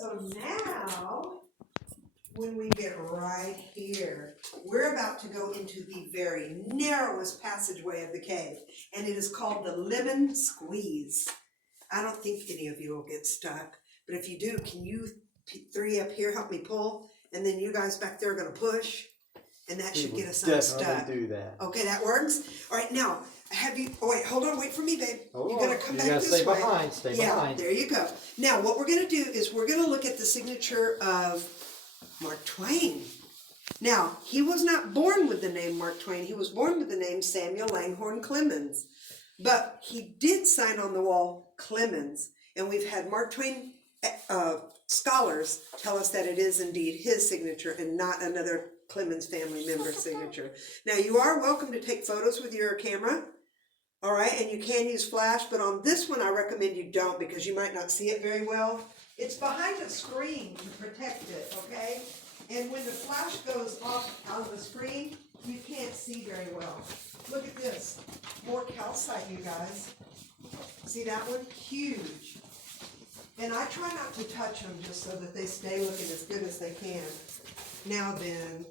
So now, when we get right here, we're about to go into the very narrowest passageway of the cave, and it is called the lemon squeeze. I don't think any of you will get stuck, but if you do, can you three up here help me pull, and then you guys back there are going to push, and that should get us unstuck. Definitely do that. Okay, that works. All right, now have you? Oh wait, hold on, wait for me, babe. You're gonna come back this stay way. behind. Stay behind. There you go. Now, what we're gonna do is we're gonna look at the signature of Mark Twain. Now, he was not born with the name Mark Twain. He was born with the name Samuel Langhorne Clemens, but he did sign on the wall Clemens, and we've had Mark Twain scholars tell us that it is indeed his signature and not another Clemens family member's signature. Now, you are welcome to take photos with your camera, all right, and you can use flash, but on this one I recommend you don't because you might not see it very well. It's behind a screen to protect it, okay? And when the flash goes off on the screen, you can't see very well. Look at this, more calcite, you guys. See that one? Huge. And I try not to touch them just so that they stay looking as good as they can. Now then,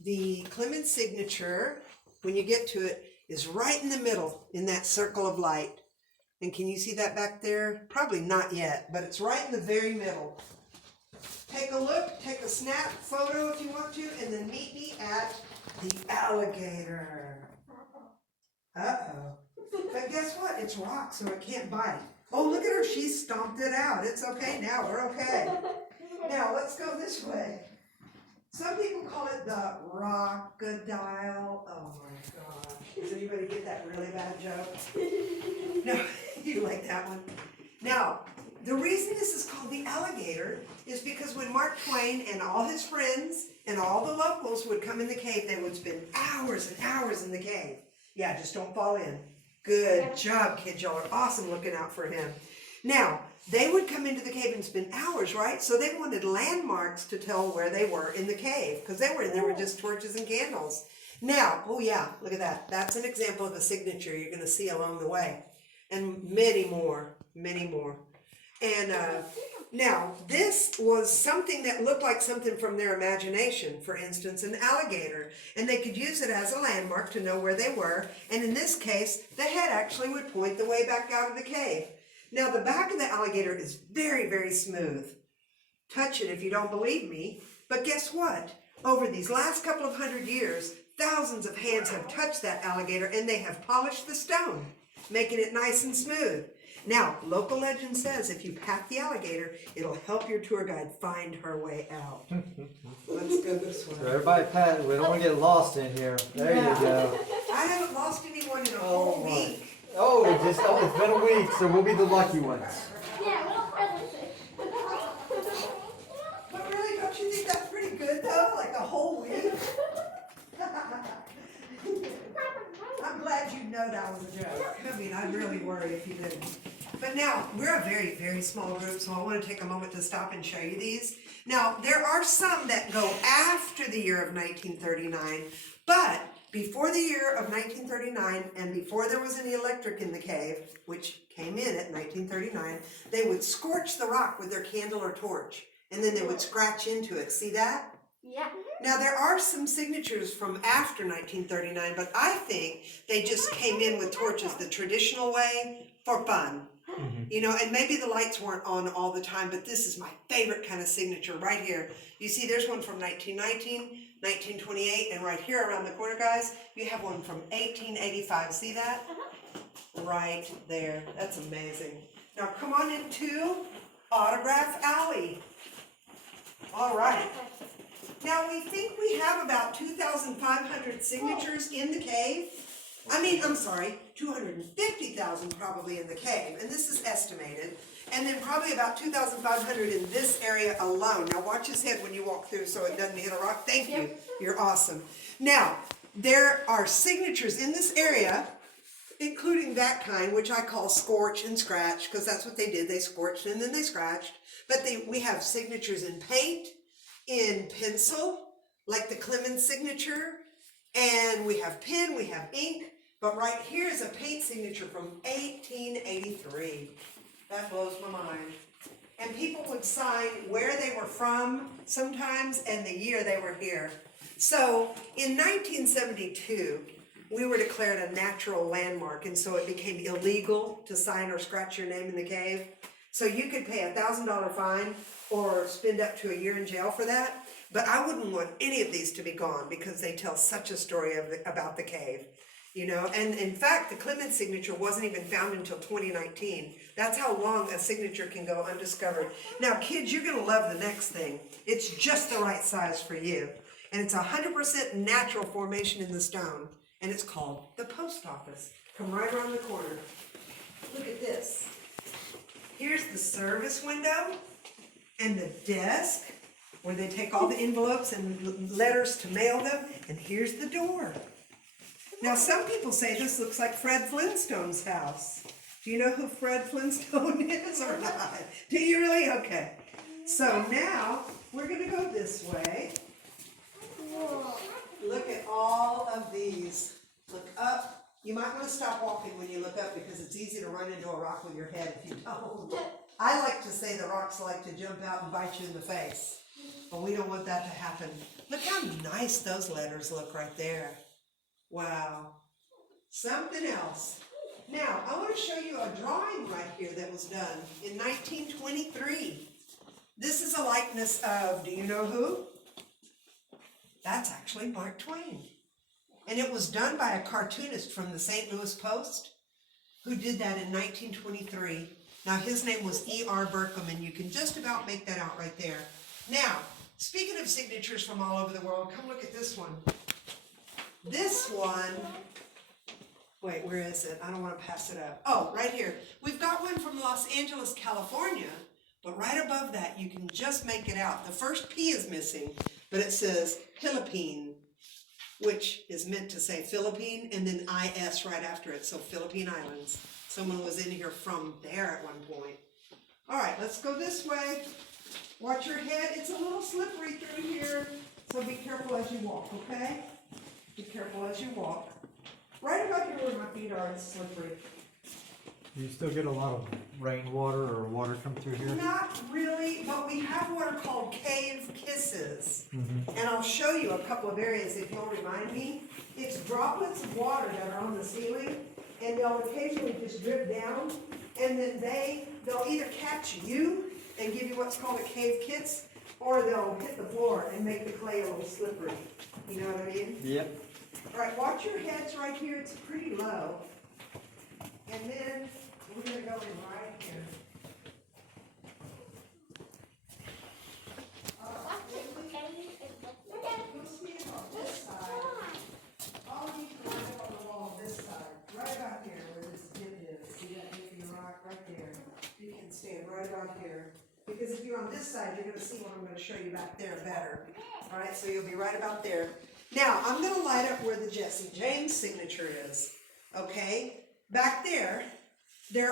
the Clement Signature, when you get to it, is right in the middle in that circle of light. And can you see that back there? Probably not yet, but it's right in the very middle. Take a look, take a snap photo if you want to, and then meet me at the alligator. Uh-oh. But guess what? It's rock, so it can't bite. Oh, look at her. She stomped it out. It's okay now. We're okay. Now, let's go this way. Some people call it the crocodile. Oh my gosh. Does anybody get that really bad joke? No, you like that one? Now, the reason this is called the alligator is because when Mark Twain and all his friends and all the locals would come in the cave, they would spend hours and hours in the cave. Yeah, just don't fall in. Good job, kids. Y'all are awesome looking out for him. Now, they would come into the cave and spend hours, right? So they wanted landmarks to tell where they were in the cave because they were in there with just torches and candles. Now, oh yeah, look at that. That's an example of a signature you're going to see along the way. And many more, many more. And now, this was something that looked like something from their imagination. For instance, an alligator. And they could use it as a landmark to know where they were. And in this case, the head actually would point the way back out of the cave. Now, the back of the alligator is very, very smooth. Touch it if you don't believe me. But guess what? Over these last couple of 100 years, thousands of hands have touched that alligator and they have polished the stone, making it nice and smooth. Now, local legend says if you pat the alligator, it'll help your tour guide find her way out. Let's go this way. So everybody pat it. We don't want to get lost in here. There you go. I haven't lost anyone in a whole week. Oh, it's been a week, so we'll be the lucky ones. Yeah, we'll present it. But really, don't you think that's pretty good though? Like a whole week? I'm glad you know that was a joke. I mean, I'd really worry if you didn't. But now, we're a very, very small group, so I want to take a moment to stop and show you these. Now, there are some that go after the year of 1939, but before the year of 1939 and before there was any electric in the cave, which came in at 1939, they would scorch the rock with their candle or torch, and then they would scratch into it. See that? Yeah. Now, there are some signatures from after 1939, but I think they just came in with torches the traditional way for fun. You know, and maybe the lights weren't on all the time, but this is my favorite kind of signature right here. You see, there's one from 1919, 1928, and right here around the corner, guys, you have one from 1885. See that? Right there. That's amazing. Now, come on into Autograph Alley. All right. Now, we think we have about 2,500 signatures in the cave. I'm sorry, 250,000 probably in the cave, and this is estimated. And then probably about 2,500 in this area alone. Now, watch his head when you walk through so it doesn't hit a rock. Thank you. You're awesome. Now, there are signatures in this area, including that kind, which I call scorch and scratch, because that's what they did. They scorched and then they scratched. But we have signatures in paint, in pencil, like the Clement Signature, and we have pen, we have ink, but right here is a paint signature from 1883. That blows my mind. and people would sign where they were from sometimes and the year they were here. So in 1972, we were declared a natural landmark, and so it became illegal to sign or scratch your name in the cave. So you could pay $1,000 fine or spend up to a year in jail for that. But I wouldn't want any of these to be gone because they tell such a story about the cave. You know, and in fact, the Clement signature wasn't even found until 2019. That's how long a signature can go undiscovered. Now, kids, you're going to love the next thing. It's just the right size for you. And it's 100% natural formation in the stone. And it's called the post office. Come right around the corner. Look at this. Here's the service window and the desk where they take all the envelopes and letters to mail them. And here's the door. Now, some people say this looks like Fred Flintstone's house. Do you know who Fred Flintstone is or not? Do you really? Okay. So now we're going to go this way. Look at all of these. Look up. You might want to stop walking when you look up because it's easy to run into a rock with your head if you don't. I like to say the rocks like to jump out and bite you in the face. But we don't want that to happen. Look how nice those letters look right there. Wow. Something else. Now, I want to show you a drawing right here that was done in 1923. This is a likeness of, do you know who? That's actually Mark Twain. And it was done by a cartoonist from the St. Louis Post who did that in 1923. Now, his name was E.R. Burkham, and you can just about make that out right there. Now, speaking of signatures from all over the world, come look at this one. This one, wait, where is it? I don't want to pass it up. Oh, right here. We've got one from Los Angeles, California, but right above that, you can just make it out. The first P is missing, but it says Philippine, which is meant to say Philippine, and then I-S right after it, so Philippine Islands. Someone was in here from there at one point. All right, let's go this way. Watch your head. It's a little slippery through here, so be careful as you walk, okay? Be careful as you walk. Right about here where my feet are, it's slippery. Do you still get a lot of rainwater or water come through here? Not really, but we have what are called cave kisses. And I'll show you a couple of areas if you'll remind me. It's droplets of water that are on the ceiling, and they'll occasionally just drip down, and then they'll either catch you and give you what's called a cave kiss, or they'll hit the floor and make the clay a little slippery. You know what I mean? Yep. All right, watch your heads right here. It's pretty low. And then we're going to go in right here. You'll see it on this side. All you can line up on the wall on this side. Right about here where this dip is. See that dip in the rock right there? You can stand right about here. Because if you're on this side, you're going to see what I'm going to show you back there better. All right, so you'll be right about there. Now, I'm going to light up where the Jesse James signature is. Okay? Back there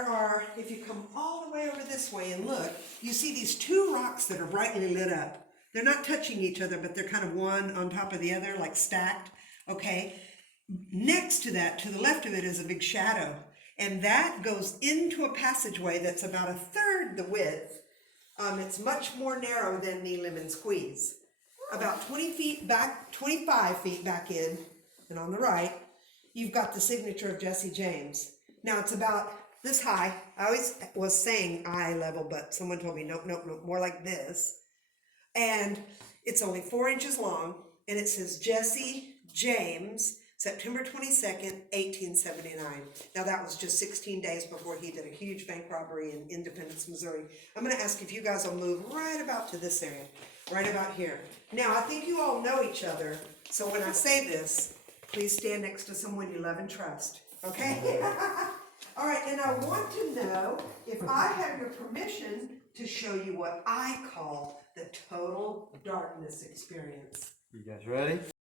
are, if you come all the way over this way and look, you see these two rocks that are brightly lit up. They're not touching each other, but they're kind of one on top of the other, like stacked. Okay? Next to that, to the left of it, is a big shadow. And that goes into a passageway that's about a third the width. It's much more narrow than the lemon squeeze. About 20 feet back, 25 feet back in, and on the right, you've got the signature of Jesse James. Now it's about this high. I always was saying eye level, but someone told me, nope, more like this. And it's only 4 inches long, and it says Jesse James, September 22nd, 1879. Now that was just 16 days before he did a huge bank robbery in Independence, Missouri. I'm going to ask if you guys will move right about to this area, right about here. Now I think you all know each other, so when I say this, please stand next to someone you love and trust, okay? All right, and I want to know if I have your permission to show you what I call the total darkness experience. You guys ready?